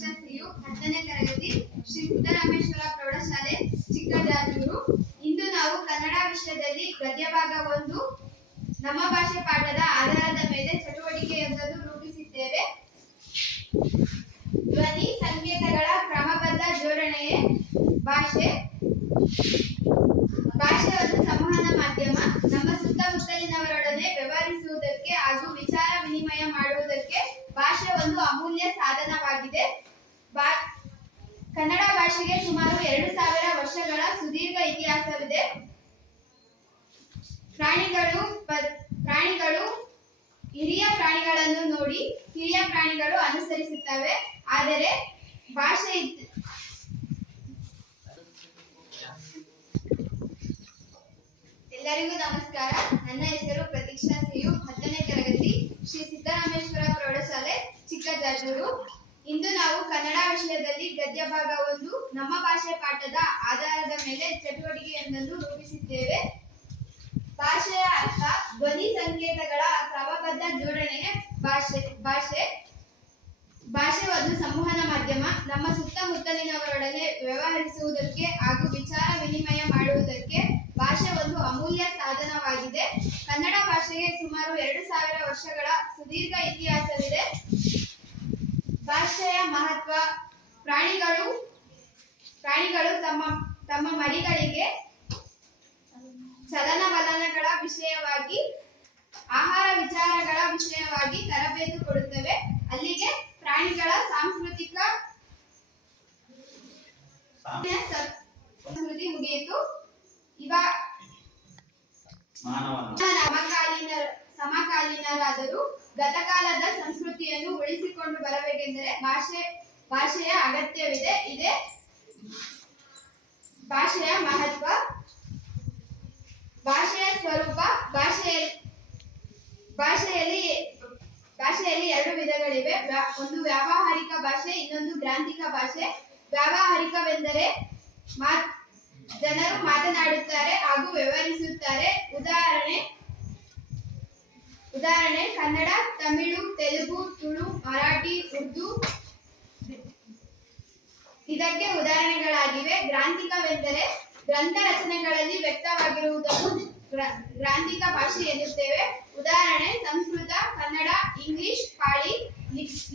ಪ್ರತೀಕ್ಷಾ ಸಿಯು 10ನೇ ತರಗತಿ ಶ್ರೀ ಸಿದ್ದರಾಮೇಶ್ವರ ಪ್ರೌಢಶಾಲೆ ಚಿಕ್ಕಜಾಜೂರು. ಇಂದು ನಾವು ಕನ್ನಡ ವಿಷಯದಲ್ಲಿ ಗದ್ಯ ಭಾಗ 1 ನಮ್ಮ ಭಾಷೆ ಪಾಠದ ಆಧಾರದ ಮೇಲೆ ಚಟುವಟಿಕೆಯೊಂದನ್ನು ರೂಪಿಸಿದ್ದೇವೆ. ಧ್ವನಿ ಸಂಕೇತಗಳ ಕ್ರಮಬದ್ಧ ಜೋಡಣೆಯೇ ಭಾಷೆ. ಭಾಷೆ ಒಂದು ಸಂವಹನ ಮಾಧ್ಯಮ. ನಮ್ಮ ಸುತ್ತಮುತ್ತಲಿನವರೊಡನೆ ವ್ಯವಹರಿಸುವುದಕ್ಕೆ ಹಾಗೂ ವಿಚಾರ ವಿನಿಮಯ ಮಾಡುವುದಕ್ಕೆ ಭಾಷೆ ಒಂದು ಅಮೂಲ್ಯ ಸಾಧನವಾಗಿದೆ. ಕನ್ನಡ ಭಾಷೆಗೆ ಸುಮಾರು 2000 ವರ್ಷಗಳ ಸುದೀರ್ಘ ಇತಿಹಾಸವಿದೆ. ಪ್ರಾಣಿಗಳು ಹಿರಿಯ ಪ್ರಾಣಿಗಳನ್ನು ನೋಡಿ ಕಿರಿಯ ಪ್ರಾಣಿಗಳು ಅನುಸರಿಸುತ್ತವೆ. ಆದರೆ ಭಾಷೆ ಎಲ್ಲರಿಗೂ ನಮಸ್ಕಾರ. ನನ್ನ ಹೆಸರು ಪ್ರತೀಕ್ಷಾ ಸಿಯು 10ನೇ ತರಗತಿ ಶ್ರೀ ಸಿದ್ದರಾಮೇಶ್ವರ ಪ್ರೌಢಶಾಲೆ ಚಿಕ್ಕಜಾಜೂರು. ಇಂದು ನಾವು ಕನ್ನಡ ವಿಷಯದಲ್ಲಿ ಗದ್ಯ ಭಾಗ 1 ನಮ್ಮ ಭಾಷೆ ಪಾಠದ ಆಧಾರದ ಮೇಲೆ ಚಟುವಟಿಕೆಯೊಂದನ್ನು ರೂಪಿಸಿದ್ದೇವೆ. ಭಾಷೆಯ ಅರ್ಥ ಧ್ವನಿ ಸಂಕೇತಗಳ ಕ್ರಮಬದ್ಧ ಜೋಡಣೆಯೇ ಭಾಷೆ. ಭಾಷೆ ಒಂದು ಸಂವಹನ ಮಾಧ್ಯಮ. ನಮ್ಮ ಸುತ್ತಮುತ್ತಲಿನವರೊಡನೆ ವ್ಯವಹರಿಸುವುದಕ್ಕೆ ಹಾಗೂ ವಿಚಾರ ವಿನಿಮಯ ಮಾಡುವುದಕ್ಕೆ ಭಾಷೆ ಒಂದು ಅಮೂಲ್ಯ ಸಾಧನವಾಗಿದೆ. ಕನ್ನಡ ಭಾಷೆಗೆ ಸುಮಾರು 2000 ವರ್ಷಗಳ ಸುದೀರ್ಘ ಇತಿಹಾಸವಿದೆ. ಭಾಷೆಯ ಮಹತ್ವ. ಪ್ರಾಣಿಗಳು ತಮ್ಮ ಮರಿಗಳಿಗೆ ಚಲನವಲನಗಳ ವಿಷಯವಾಗಿ, ಆಹಾರ ವಿಚಾರಗಳ ವಿಷಯವಾಗಿ ತರಬೇತಿ ಕೊಡುತ್ತವೆ. ಅಲ್ಲಿಗೆ ಪ್ರಾಣಿಗಳ ಸಾಂಸ್ಕೃತಿಕ ಸಂಸ್ಕೃತಿ ಮುಗಿಯಿತು. ಸಮಕಾಲೀನರಾದರೂ ಗತಕಾಲದ ಸಂಸ್ಕೃತಿಯನ್ನು ಉಳಿಸಿಕೊಂಡು ಬರಬೇಕೆಂದರೆ ಭಾಷೆಯ ಅಗತ್ಯವಿದೆ. ಇದೆ ಭಾಷೆಯ ಮಹತ್ವ. ಭಾಷೆಯ ಸ್ವರೂಪ. ಭಾಷೆಯಲ್ಲಿ 2 ವಿಧಗಳಿವೆ. ಒಂದು ವ್ಯಾವಹಾರಿಕ ಭಾಷೆ, ಇನ್ನೊಂದು ಗ್ರಾಂಥಿಕ ಭಾಷೆ. ವ್ಯಾವಹಾರಿಕವೆಂದರೆ ಜನರು ಮಾತನಾಡುತ್ತಾರೆ ಹಾಗೂ ವ್ಯವಹರಿಸುತ್ತಾರೆ. ಉದಾಹರಣೆ ಕನ್ನಡ, ತಮಿಳು, ತೆಲುಗು, ತುಳು, ಮರಾಠಿ, ಉರ್ದು ಇದಕ್ಕೆ ಉದಾಹರಣೆಗಳಾಗಿವೆ. ಗ್ರಾಂಥಿಕವೆಂದರೆ ಗ್ರಂಥ ರಚನೆಗಳಲ್ಲಿ ವ್ಯಕ್ತವಾಗಿರುವುದನ್ನು ಗ್ರಾಂಥಿಕ ಭಾಷೆ ಎನ್ನುತ್ತೇವೆ. ಉದಾಹರಣೆ ಸಂಸ್ಕೃತ, ಕನ್ನಡ, ಇಂಗ್ಲಿಷ್, ಪಾಳಿ.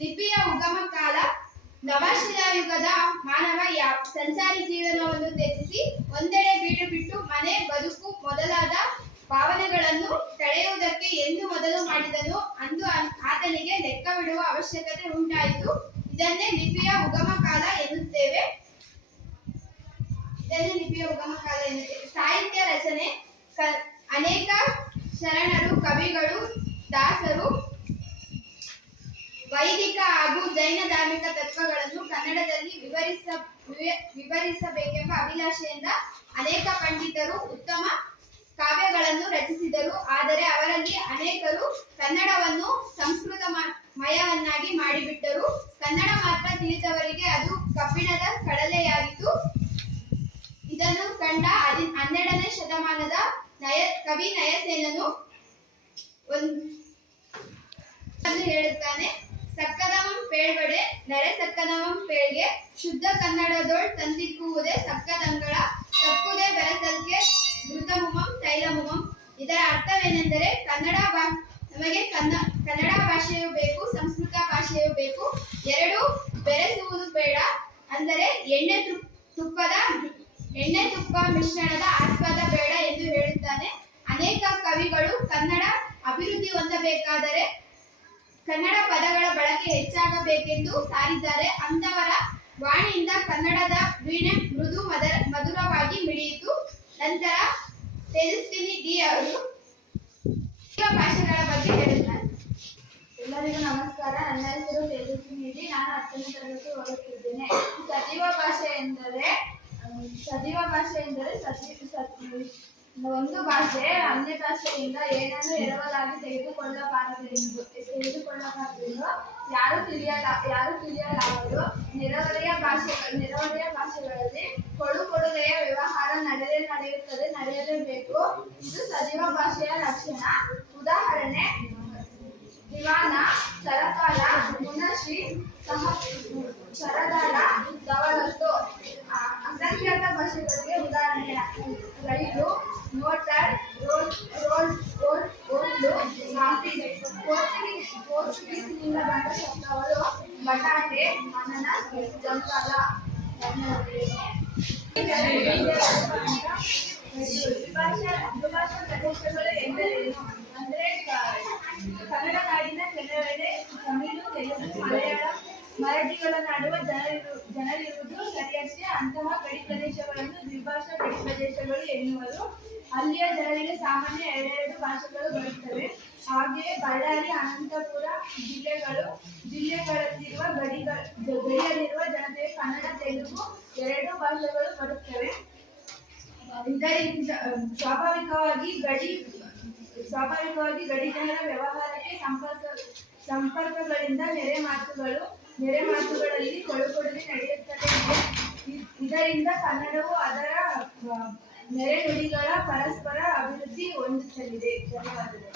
ಲಿಪಿಯ ಉಗಮ ಕಾಲ. ನವಶಿಲಾಯುಗದ ಮಾನವ ಸಂಚಾರಿ ಜೀವನವನ್ನು ತ್ಯಜಿಸಿ ಒಂದೆಡೆ ಬೀಡು ಬಿಟ್ಟು ಮನೆ, ಬದುಕು ಮೊದಲಾದ ಭಾವನೆಗಳನ್ನು ತಳೆಯುವುದಕ್ಕೆ ಎಂದು ಮೊದಲು ಮಾಡಿದನು ಅಂದು ಆತನಿಗೆ ಲೆಕ್ಕವಿಡುವ ಅವಶ್ಯಕತೆ ಉಂಟಾಯಿತು. ಇದನ್ನೇ ಲಿಪಿಯ ಉಗಮ ಕಾಲ ಎನ್ನುತ್ತೇವೆ. ಸಾಹಿತ್ಯ ರಚನೆ. ಅನೇಕ ಶರಣರು, ಕವಿಗಳು, ದಾಸರು ವೈದಿಕ ಹಾಗೂ ಜೈನ ಧಾರ್ಮಿಕ ತತ್ವಗಳನ್ನು ಕನ್ನಡದಲ್ಲಿ ವಿವರಿಸಬೇಕೆಂಬ ಅಭಿಲಾಷೆಯಿಂದ ಅನೇಕ ಪಂಡಿತರು ಉತ್ತಮ ಕಾವ್ಯಗಳನ್ನು ರಚಿಸಿದರು. ಆದರೆ ಅವರಲ್ಲಿ ಅನೇಕರು ಕನ್ನಡವನ್ನು ಸಂಸ್ಕೃತ ಮಯವನ್ನಾಗಿ ಮಾಡಿಬಿಟ್ಟರು. ಕನ್ನಡ ಮಾತ್ರ ತಿಳಿದವರಿಗೆ ಅದು ಕಬ್ಬಿಣದ ಕಡಲೆಯಾಗಿತ್ತು. ಇದನ್ನು ಕಂಡ 12ನೇ ಶತಮಾನದ ಕವಿ ನಯಸೇನನು ಹೇಳುತ್ತಾನೆ. ಸಕ್ಕದಮಂ ಪೇಳ್ವಡೆ ನೆರೆ ಸಕ್ಕದಮಂ ಪೇಳ್ಗೆ ಶುದ್ಧ ಕನ್ನಡದೋಳ್ ತಂದಿಕ್ಕುವುದೇ ಸಕ್ಕದಂಗಳ ತಪ್ಪುದೇ ಬೆರಸಲ್ಗೆ ಘೃತಮುಮಂ ತೈಲಮುಮಂ. ಇದರ ಅರ್ಥವೇನೆಂದರೆ ನಮಗೆ ಕನ್ನಡ ಭಾಷೆಯೂ ಬೇಕು, ಸಂಸ್ಕೃತ ಭಾಷೆಯೂ ಬೇಕು. ಎರಡೂ ಬೆರೆಸುವುದು ಬೇಡ. ಅಂದರೆ ಎಣ್ಣೆ ತುಪ್ಪ ಮಿಶ್ರಣದ ಆಸ್ಪದ ಬೇಡ ಎಂದು ಹೇಳುತ್ತಾನೆ. ಅನೇಕ ಕವಿಗಳು ಕನ್ನಡ ಅಭಿವೃದ್ಧಿ ಹೊಂದಬೇಕಾದರೆ ಕನ್ನಡ ಪದಗಳ ಬಳಕೆ ಹೆಚ್ಚಾಗಬೇಕೆಂದು ಸಾರಿದ್ದಾರೆ. ಅಂತವರ ವಾಣಿಯಿಂದ ಕನ್ನಡದ ವೀಣೆ ಮೃದು ಮಧುರವಾಗಿ ಮಿಡಿಯಿತು. ನಂತರ ತೇಜಸ್ವಿನಿ ಡಿ ಅವರು ಭಾಷೆಗಳ ಬಗ್ಗೆ ಹೇಳುತ್ತಾರೆ. ಎಲ್ಲರಿಗೂ ನಮಸ್ಕಾರ. ನನ್ನ ಹೆಸರು ತೇಜಸ್ವಿನಿ ಡಿ. ನಾನು 10ನೇ ತರಗತಿ ಓದುತ್ತಿದ್ದೇನೆ. ಸಜೀವ ಭಾಷೆ ಎಂದರೆ ಒಂದು ಭಾಷೆ ಅನ್ಯ ಭಾಷೆಯಿಂದ ಏನನ್ನು ಎರವಲಾಗಿ ತೆಗೆದುಕೊಳ್ಳಬಾರದೆಂದು ಯಾರು ತಿಳಿಯಲಾಗದು. ನೆರೆಹೊರೆಯ ಭಾಷೆಗಳಲ್ಲಿ ಕೊಡುಗೆಯ ವ್ಯವಹಾರ ನಡೆಯಲೇಬೇಕು. ಇದು ಸಜೀವ ಭಾಷೆಯ ಲಕ್ಷಣ. ಉದಾಹರಣೆ ದಿವಾನ, ಸರಕಾಲ, ಮುನಶ್ರೀ ಸರದಾರ ದವಲತ್ತು ಅಸಂಖ್ಯಾತ ಭಾಷೆಗಳಿಗೆ ಉದಾಹರಣೆ ರೈಲು ಮೋಟಾರ್ ಓಟ್ಲು ಆಫೀಸ್ ಪೋರ್ಚುಗೀಸ್ನಿಂದ ಬಂದ ಶಬ್ದಗಳು ಬಟಾಟೆ ಅನನಸ್ ಜಂಪಾಲ ದ್ವಿಭಾಷಾ ಪ್ರದೇಶಗಳು ಎಂದರೇನು ಅಂದ್ರೆ ಕನ್ನಡ ನಾಡಿನ ಕೆಲವೆಡೆ ತಮಿಳು ತೆಲುಗು ಮಲಯಾಳಂ ಮರಾಠಿಗಳ ನಡುವೆ ಜನರಿರುವುದು ಸರಿಯಷ್ಟೇ. ಅಂತಹ ಗಡಿ ಪ್ರದೇಶಗಳನ್ನು ದ್ವಿಭಾಷಾ ಗಡಿ ಪ್ರದೇಶಗಳು ಎನ್ನುವರು. ಅಲ್ಲಿಯ ಜನರಿಗೆ ಸಾಮಾನ್ಯ ಎರಡೆರಡು ಭಾಷೆಗಳು ಬರುತ್ತವೆ. ಹಾಗೆಯೇ ಬಳ್ಳಾರಿ ಅನಂತಪುರ ಜಿಲ್ಲೆಗಳಲ್ಲಿರುವ ಗಡಿಯಲ್ಲಿರುವ ಜನತೆಗೆ ಕನ್ನಡ ತೆಲುಗು ಎರಡು ಭಾಷೆಗಳು ಬರುತ್ತವೆ. ಇದರಿಂದ ಸ್ವಾಭಾವಿಕವಾಗಿ ಗಡಿ ಜನರ ವ್ಯವಹಾರಕ್ಕೆ ಸಂಪರ್ಕಗಳಿಂದ ನೆರೆಮಾತುಗಳಲ್ಲಿ ಕೊಡುಕೊಡುಗೆ ನಡೆಯುತ್ತದೆ. ಇದರಿಂದ ಕನ್ನಡವು ಅದರ ನೆರೆನುಡಿಗಳ ಪರಸ್ಪರ ಅಭಿವೃದ್ಧಿ ಹೊಂದುತ್ತಲಿದೆ. ಧನ್ಯವಾದಗಳು.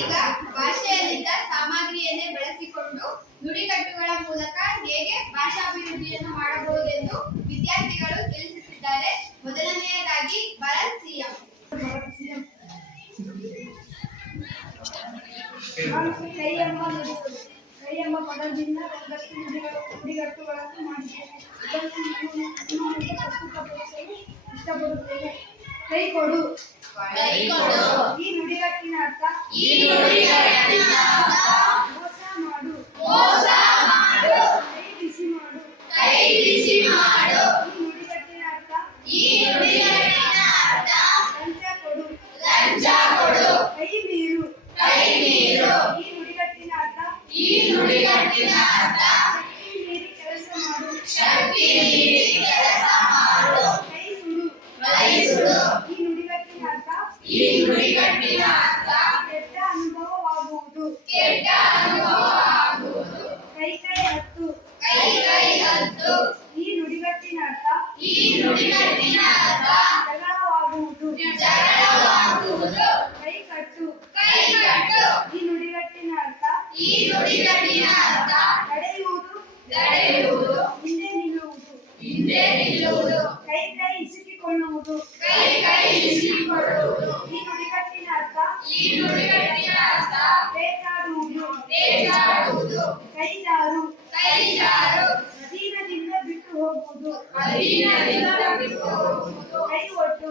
ಈಗ ಭಾಷೆಯಲ್ಲಿದ್ದ ಸಾಮಗ್ರಿಯನ್ನೇ ಬಳಸಿಕೊಂಡು ನುಡಿಗಟ್ಟುಗಳ ಮೂಲಕ ಹೇಗೆ ಭಾಷಾಭಿವೃದ್ಧಿಯನ್ನು ಮಾಡಬಹುದೆಂದು ವಿದ್ಯಾರ್ಥಿಗಳು ತಿಳಿಸುತ್ತಿದ್ದಾರೆ. ಮೊದಲನೆಯದಾಗಿ ಭರತ್ ಸಿಎಂ. ಕೈ ಎಂಬ ಪದದಿಂದ ಒಂದಷ್ಟು ನುಡಿಗಟ್ಟುಗಳನ್ನು ಮಾಡಿದ್ದೇನೆ. ಇದನ್ನು ಪ್ರಸ್ತುತಪಡಿಸಲು ಇಷ್ಟಪಡುತ್ತೇನೆ. ಕೈ ಕೊಡು. ಈ ನುಡಿಗಟ್ಟಿನ ಅರ್ಥ ಮೋಸ ಮಾಡು. ಕೈ ಬಿಸಿ ಮಾಡು. ಈ ನುಡಿಗಟ್ಟಿನ ಅರ್ಥ ಲಂಚ ಕೊಡು. ಕೈ ಮೀರು. ಈ ನುಡಿಗಟ್ಟಿನ ಅರ್ಥ ಶಕ್ತಿ ಮೀರಿ ಕೆಲಸ ಮಾಡು. ಕೈ ಸುಡು. ಈ ನುಡಿಗಟ್ಟಿನ ಅರ್ಥ ಕೆಟ್ಟ ಅನುಭವವಾಗುವುದು. ಕೈ ಹತ್ತು. ಈ ನುಡಿಗಟ್ಟಿನ ಅರ್ಥ ಜಗಳವಾಗುವುದು. ಕೈ ಕಟ್ಟು. ಈ ನುಡಿಗಟ್ಟಿನ ಅರ್ಥ ನಡೆಯುವುದು. ಹಿಂದೆ ನಿಲ್ಲುವುದು. ಕೈ ಇಸಿಕಿಕೊಳ್ಳುವುದು. ಈ ನುಡಿಗಟ್ಟಿನ ಅರ್ಥ ಪೇಚಾಡುವುದು. ಕೈ ಜಾರು. ಅಧೀನದಿಂದ ಬಿಟ್ಟು ಹೋಗುವುದು. ಕೈ ಒಟ್ಟು.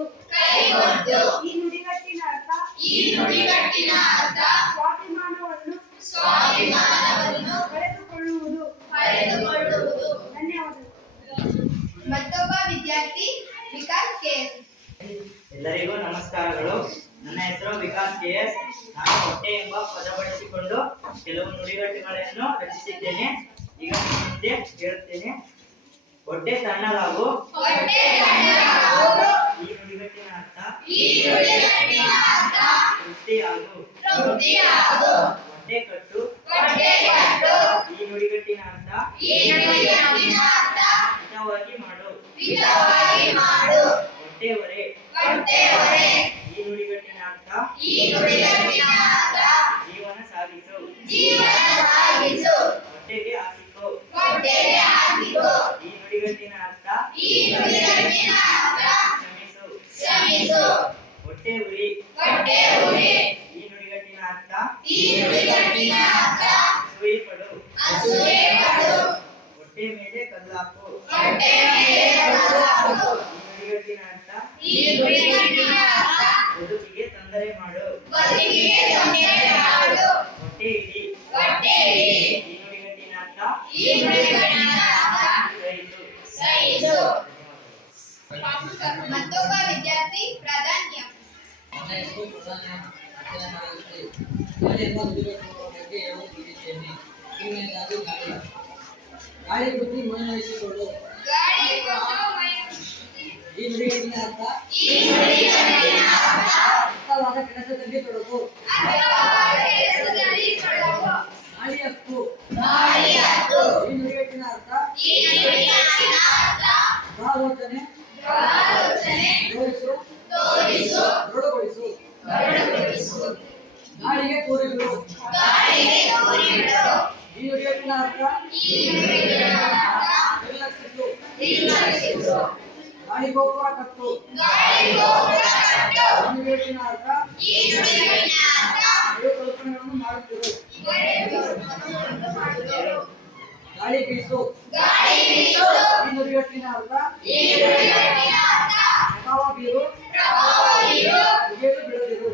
ಈ ನುಡಿಗಟ್ಟಿನ ಅರ್ಥ ಸ್ವಾಭಿಮಾನವನ್ನು ಕಳೆದುಕೊಳ್ಳುವುದು. ಧನ್ಯವಾದಗಳು. ಮತ್ತೊಬ್ಬ ವಿದ್ಯಾರ್ಥಿ ವಿಕಾಸ್ ಕೆಎಸ್. ಎಲ್ಲರಿಗೂ ನಮಸ್ಕಾರಗಳು. ನನ್ನ ಹೆಸರು ವಿಕಾಸ್ ಕೆಎಸ್. ನಾನು ಹೊಟ್ಟೆ ಎಂಬ ಪದ ಬಳಸಿಕೊಂಡು ಕೆಲವು ನುಡಿಗಟ್ಟುಗಳನ್ನು ರಚಿಸಿದ್ದೇನೆ. ಈಗ ನಿಮ್ಮ ಮುಂದೆ ಹೇಳುತ್ತೇನೆ. ಹೊಟ್ಟೆ ತಣ್ಣಗಾಗು. ಈ ನುಡಿಗಟ್ಟಿನ ಅರ್ಥ ತೃಪ್ತಿಯಾಗು. ಹೊಟ್ಟೆ ಕಟ್ಟು. ಈ ನುಡಿಗಟ್ಟಿನ ಅರ್ಥ ಹಿತವಾಗಿ ಮಾಡು. ಹೊಟ್ಟೆ ಹೊರೆ. ಈ ನುಡಿಗಟ್ಟಿನ ಅರ್ಥ ಜೀವನ ಸಾಗಿಸು. ಹೊಟ್ಟೆಗೆ ಹಾಕಿಕೋ. ಈ ನುಡಿಗಟ್ಟಿನ ಅರ್ಥ ಕ್ಷಮಿಸು. ಹೊಟ್ಟೆ ಉರಿ. ಈ ನುಡಿಗಟ್ಟಿನ ಅರ್ಥ ಅಸೂಯೆ ಪಡು. ಹೊಟ್ಟೆ ಮೇಲೆ ಕಲ್ಲಾಕು. ಈ ನುಡಿಗಟ್ಟಿನ ಅರ್ಥ ಬದುಕಿಗೆ ತೊಂದರೆ ಮಾಡು. ಹೊಟ್ಟೆ ಇಡಿ. ಈ ನುಡಿಗಟ್ಟಿನ ಅರ್ಥ ಸಹಿಸು. ಮತ್ತೊಬ್ಬ ವಿದ್ಯಾರ್ಥಿ ಪ್ರಧಾನ್ ಎಂ. ನನ್ನ ಹೆಸರು ಪ್ರಧಾನ್ ಗಾಳಿ ಎಂಬ ನುಡಿಗಟ್ಟುಗಳ ಬಗ್ಗೆ ಹೇಳುತ್ತಿದ್ದೇನೆ. ಗಾಳಿ ಬುದ್ಧಿ ಮನವೊಲಿಸಿಕೊಳ್ಳು. ಈ ನುಡಿಗಟ್ಟಿನ ಅರ್ಥ ಅರ್ಥವಾದ ಕೆಲಸದಲ್ಲಿ ತೊಡಗು. ಗಾಳಿ ಹಕ್ಕು. ಈ ನುಡಿಗಟ್ಟಿನ ಅರ್ಥ ಆಲೋಚನೆ ತೋರಿಸು. ದೃಢಗೊಳಿಸು. ಗಾಳಿಗೆ ತೂರಿ ಬಿಡು. ಈ ನುಡಿಗಟ್ಟಿನ ಅರ್ಥ ನಿರ್ಲಕ್ಷಿಸು. ಗಾಳಿ ಗೋಪುರ ಕಟ್ಟು. ಈ ನುಡಿಗಟ್ಟಿನ ಅರ್ಥ ಕಲ್ಪನೆಗಳನ್ನು ಮಾಡುತ್ತಿರು. ಗಾಳಿ ಬೀಸು. ಈ ನುಡಿಗಟ್ಟಿನ ಅರ್ಥ ಪ್ರಭಾವ ಬೀರು. ಬಿಡದಿರು.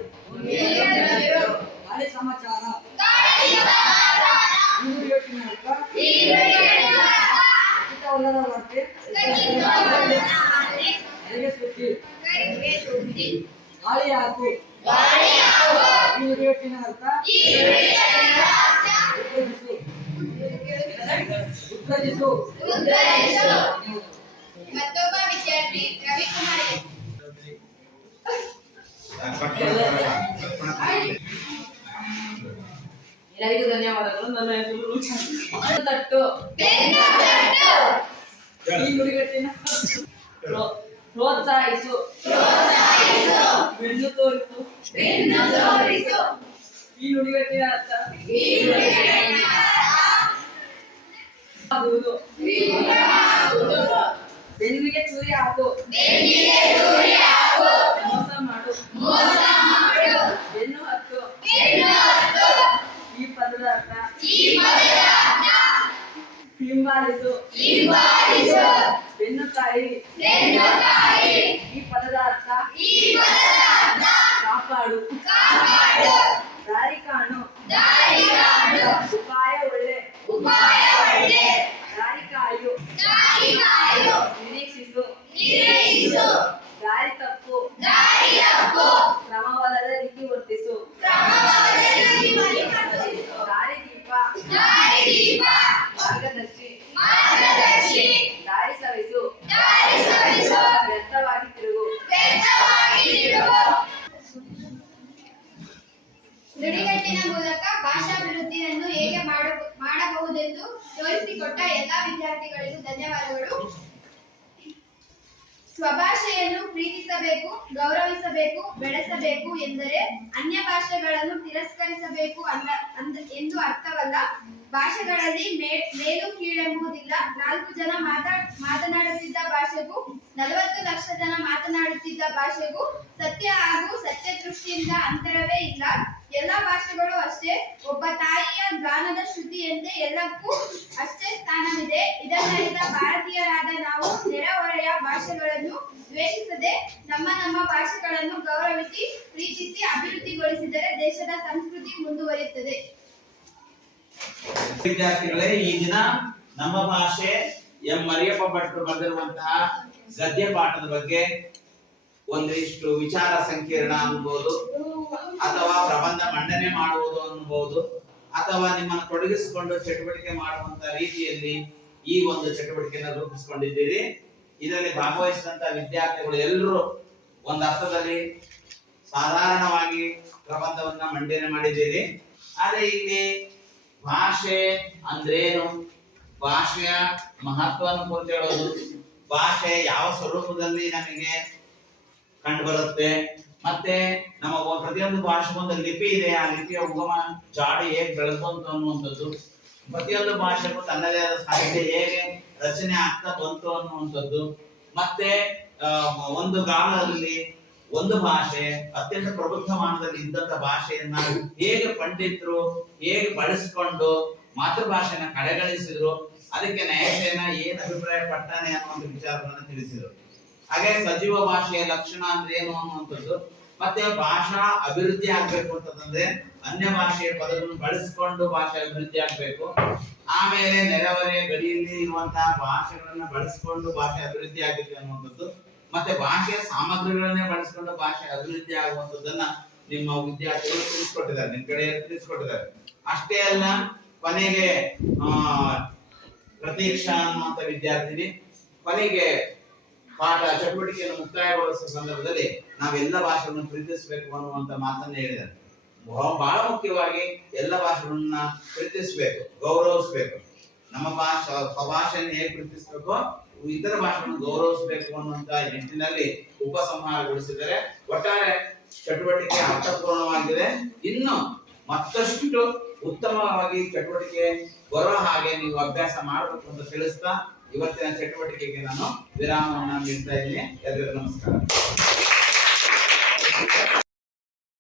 ಗಾಳಿ ಸಮಾಚಾರ. ಈ ನುಡಿಗಟ್ಟಿನ ಅರ್ಥ ಖಚಿತವಲ್ಲದ ವಾರ್ತೆ. ಸುದ್ದಿ. ಗಾಳಿ ಹಾಕು. ಈ ನುಡಿಗಟ್ಟಿನ ಅರ್ಥ ಉತ್ತರಿಸು. ಮತ್ತೊಬ್ಬ ವಿದ್ಯಾರ್ಥಿ ರವಿಕುಮಾರ್ ಎಸ್. ಎಲ್ಲರಿಗೂ ಧನ್ಯವಾದಗಳು. ನನ್ನ ಹೆಸರು ತಟ್ಟು. ಈ ನುಡಿಗಟ್ಟಿನ ಪ್ರೋತ್ಸಾಹಿಸು. ಬೆನ್ನು ತೋರಿಸು. ಈ ನುಡಿಗಟ್ಟಿನ ಅರ್ಥ ಬೆನ್ನಿಗೆ ಚೂರಿ ಹಾಕು. ಮೋಸ ಮಾಡು. ಬೆನ್ನು ಹತ್ತು. ಈ ಪದದ ಅರ್ಥ ಹಿಂಬಾಲಿಸು. ಬೆನ್ನು ತಾಯಿ. ಈ ಪದದ ಅರ್ಥ ಕಾಪಾಡು. ದಾರಿ ಕಾಣು. ಉಪಾಯ ಒಳ್ಳೆ. ದಾರಿ ಕಾಯು. ನಿರೀಕ್ಷಿಸು. ದಾರಿ ತಪ್ಪು. ಕ್ರಮವಲ್ಲದ ರೀತಿ ವರ್ತಿಸು. ದಾರಿ ದೀಪ. ಮಾರ್ಗದರ್ಶಿ. ದಾರಿ ಸವಿಸು. ವ್ಯರ್ಥವಾಗಿ ತಿರುಗು. ನುಡಿಗಟ್ಟಿನ ಮೂಲಕ ಭಾಷಾಭಿವೃದ್ಧಿಯನ್ನು ಹೇಗೆ ಮಾಡಬಹುದೆಂದು ತೋರಿಸಿಕೊಟ್ಟ ಎಲ್ಲಾ ವಿದ್ಯಾರ್ಥಿಗಳಿಗೂ ಧನ್ಯವಾದಗಳು. ಸ್ವಭಾಷೆಯನ್ನು ಪ್ರೀತಿಸಬೇಕು, ಗೌರವಿಸಬೇಕು, ಬೆಳೆಸಬೇಕು ಎಂದರೆ ಅನ್ಯ ಭಾಷೆಗಳನ್ನು ತಿರಸ್ಕರಿಸಬೇಕು ಎಂದು ಅರ್ಥವಲ್ಲ. ಭಾಷೆಗಳಲ್ಲಿ ಮೇಲು ಕೀಳೆಂಬುದಿಲ್ಲ. 4 ಜನ ಮಾತನಾಡುತ್ತಿದ್ದ ಭಾಷೆಗೂ 40 ಲಕ್ಷ ಜನ ಮಾತನಾಡುತ್ತಿದ್ದ ಭಾಷೆಗೂ ಸತ್ಯ ಹಾಗೂ ಸತ್ಯ ದೃಷ್ಟಿಯಿಂದ ಅಂತರವೇ ಇಲ್ಲ. ಎಲ್ಲ ಭಾಷೆಗಳು ಅಷ್ಟೇ. ಒಬ್ಬ ತಾಯಿಯ ಗಾನದ ಶ್ರುತಿಯಂತೆ ಎಲ್ಲಕ್ಕೂ ಅಷ್ಟೇ ಸ್ಥಾನವಿದೆ. ಇದನ್ನರಿತ ಭಾರತೀಯರಾದ ನಾವು ನೆರೆಹೊರೆಯ ಭಾಷೆಗಳನ್ನು ದ್ವೇಷಿಸದೆ ನಮ್ಮ ಭಾಷೆಗಳನ್ನು ಗೌರವಿಸಿ ಪ್ರೀತಿಸಿ ಅಭಿವೃದ್ಧಿಗೊಳಿಸಿದರೆ ದೇಶದ ಸಂಸ್ಕೃತಿ ಮುಂದುವರಿಯುತ್ತದೆ. ವಿದ್ಯಾರ್ಥಿಗಳೇ, ಈ ದಿನ ನಮ್ಮ ಭಾಷೆ ಎಂ ಮರಿಯಪ್ಪ ಭಟ್ರು ಬರೆದಿರುವಂತಹ ಗದ್ಯ ಪಾಠದ ಬಗ್ಗೆ ಒಂದಿಷ್ಟು ವಿಚಾರ ಸಂಕಿರಣ ಅನ್ಬೋದು, ಅಥವಾ ಪ್ರಬಂಧ ಮಂಡನೆ ಮಾಡುವುದು ಅನ್ಬೋದು, ಅಥವಾ ನಿಮ್ಮನ್ನು ತೊಡಗಿಸಿಕೊಂಡು ಚಟುವಟಿಕೆ ಮಾಡುವಂತ ರೀತಿಯಲ್ಲಿ ಈ ಒಂದು ಚಟುವಟಿಕೆಯನ್ನು ರೂಪಿಸಿಕೊಂಡಿದ್ದೀರಿ. ಇದರಲ್ಲಿ ಭಾಗವಹಿಸಿದಂತ ವಿದ್ಯಾರ್ಥಿಗಳು ಎಲ್ಲರೂ ಒಂದು ಅರ್ಥದಲ್ಲಿ ಸಾಧಾರಣವಾಗಿ ಪ್ರಬಂಧವನ್ನ ಮಂಡನೆ ಮಾಡಿದ್ದೀರಿ. ಆದ್ರೆ ಇಲ್ಲಿ ಭಾಷೆ ಅಂದ್ರೇನು, ಭಾಷೆಯ ಮಹತ್ವವನ್ನು ಕುರಿತು ಹೇಳೋದು, ಭಾಷೆ ಯಾವ ಸ್ವರೂಪದಲ್ಲಿ ನಮಗೆ ಕಂಡು ಬರುತ್ತೆ, ಮತ್ತೆ ನಮ್ಮ ಪ್ರತಿಯೊಂದು ಭಾಷೆಗೊಂದು ಲಿಪಿ ಇದೆ, ಆ ಲಿಪಿಯ ಉಗಮ ಜಾಡಿ ಹೇಗೆ ಬೆಳೆದಂತು ಅನ್ನುವಂಥದ್ದು, ಪ್ರತಿಯೊಂದು ಭಾಷೆಗೂ ತನ್ನದೇ ಆದ ಸಾಹಿತ್ಯ ಹೇಗೆ ರಚನೆ ಆಗ್ತಾ ಬಂತು ಅನ್ನುವಂಥದ್ದು, ಮತ್ತೆ ಒಂದು ಕಾಲದಲ್ಲಿ ಒಂದು ಭಾಷೆ ಅತ್ಯಂತ ಪ್ರಬುದ್ಧಮಾನದಲ್ಲಿ ಇದ್ದಂತ ಭಾಷೆಯನ್ನ ಹೇಗೆ ಪಂಡಿತರು ಹೇಗೆ ಬಳಸಿಕೊಂಡು ಮಾತೃಭಾಷೆಯನ್ನ ಕಡೆಗಣಿಸಿದ್ರು, ಅದಕ್ಕೆ ನ್ಯಾಯಸೇನ ಏನ್ ಅಭಿಪ್ರಾಯ ಪಟ್ಟಾನೆ ಅನ್ನುವಂಥ ವಿಚಾರವನ್ನು ತಿಳಿಸಿದ್ರು. ಹಾಗೆ ಸಜೀವ ಭಾಷೆಯ ಲಕ್ಷಣ ಅಂದ್ರೆ ಏನು ಅನ್ನುವಂಥದ್ದು, ಮತ್ತೆ ಭಾಷಾ ಅಭಿವೃದ್ಧಿ ಆಗ್ಬೇಕು ಅಂತಂದ್ರೆ ಅನ್ಯ ಭಾಷೆಯ ಪದಗಳನ್ನು ಬಳಸಿಕೊಂಡು ಭಾಷೆ ಅಭಿವೃದ್ಧಿ ಆಗ್ಬೇಕು. ಆಮೇಲೆ ನೆರೆಹೊರೆಯ ಗಡಿಯಲ್ಲಿ ಇರುವಂತಹ ಭಾಷೆಗಳನ್ನ ಬಳಸಿಕೊಂಡು ಭಾಷೆ ಅಭಿವೃದ್ಧಿ ಆಗುತ್ತೆ ಅನ್ನುವಂಥದ್ದು, ಮತ್ತೆ ಭಾಷೆಯ ಸಾಮಗ್ರಿಗಳನ್ನೇ ಬಳಸಿಕೊಂಡು ಭಾಷೆ ಅಭಿವೃದ್ಧಿ ಆಗುವಂಥದ್ದನ್ನ ನಿಮ್ಮ ವಿದ್ಯಾರ್ಥಿಗಳು ತಿಳಿಸ್ಕೊಟ್ಟಿದ್ದಾರೆ, ನಿಮ್ ಕಡೆ ತಿಳಿಸ್ಕೊಟ್ಟಿದ್ದಾರೆ. ಅಷ್ಟೇ ಅಲ್ಲ, ಕೊನೆಗೆ ಪ್ರತೀಕ್ಷಾ ಅನ್ನುವಂಥ ವಿದ್ಯಾರ್ಥಿನಿ ಕೊನೆಗೆ ಪಾಠ ಚಟುವಟಿಕೆಯನ್ನು ಮುಕ್ತಾಯಗೊಳಿಸುವ ಸಂದರ್ಭದಲ್ಲಿ ನಾವೆಲ್ಲ ಭಾಷೆಗಳನ್ನು ಪ್ರೀತಿಸಬೇಕು ಅನ್ನುವಂತ ಮಾತನ್ನ ಹೇಳಿದ್ದಾರೆ. ಬಹಳ ಮುಖ್ಯವಾಗಿ ಎಲ್ಲ ಭಾಷೆಗಳನ್ನ ಪ್ರೀತಿಸಬೇಕು, ಗೌರವಿಸಬೇಕು. ನಮ್ಮ ಸ್ವಭಾಷೆಯನ್ನು ಹೇಗೆ ಪ್ರೀತಿಸಬೇಕು, ಇತರ ಭಾಷೆಗಳನ್ನು ಗೌರವಿಸಬೇಕು ಅನ್ನುವಂತ ನಿಟ್ಟಿನಲ್ಲಿ ಉಪಸಂಹಾರಗೊಳಿಸಿದರೆ ಒಟ್ಟಾರೆ ಚಟುವಟಿಕೆ ಅರ್ಥಪೂರ್ಣವಾಗಿದೆ. ಇನ್ನು ಮತ್ತಷ್ಟು ಉತ್ತಮವಾಗಿ ಚಟುವಟಿಕೆ ಬರೋ ಹಾಗೆ ನೀವು ಅಭ್ಯಾಸ ಮಾಡಬೇಕು ಅಂತ ತಿಳಿಸ್ತಾ ಇವತ್ತಿನ ಚಟುವಟಿಕೆಗೆ ನಾನು ವಿರಾಮವನ್ನು ನೀಡ್ತಾ ಇದ್ದೀನಿ. ಎಲ್ಲರಿಗೂ ನಮಸ್ಕಾರ.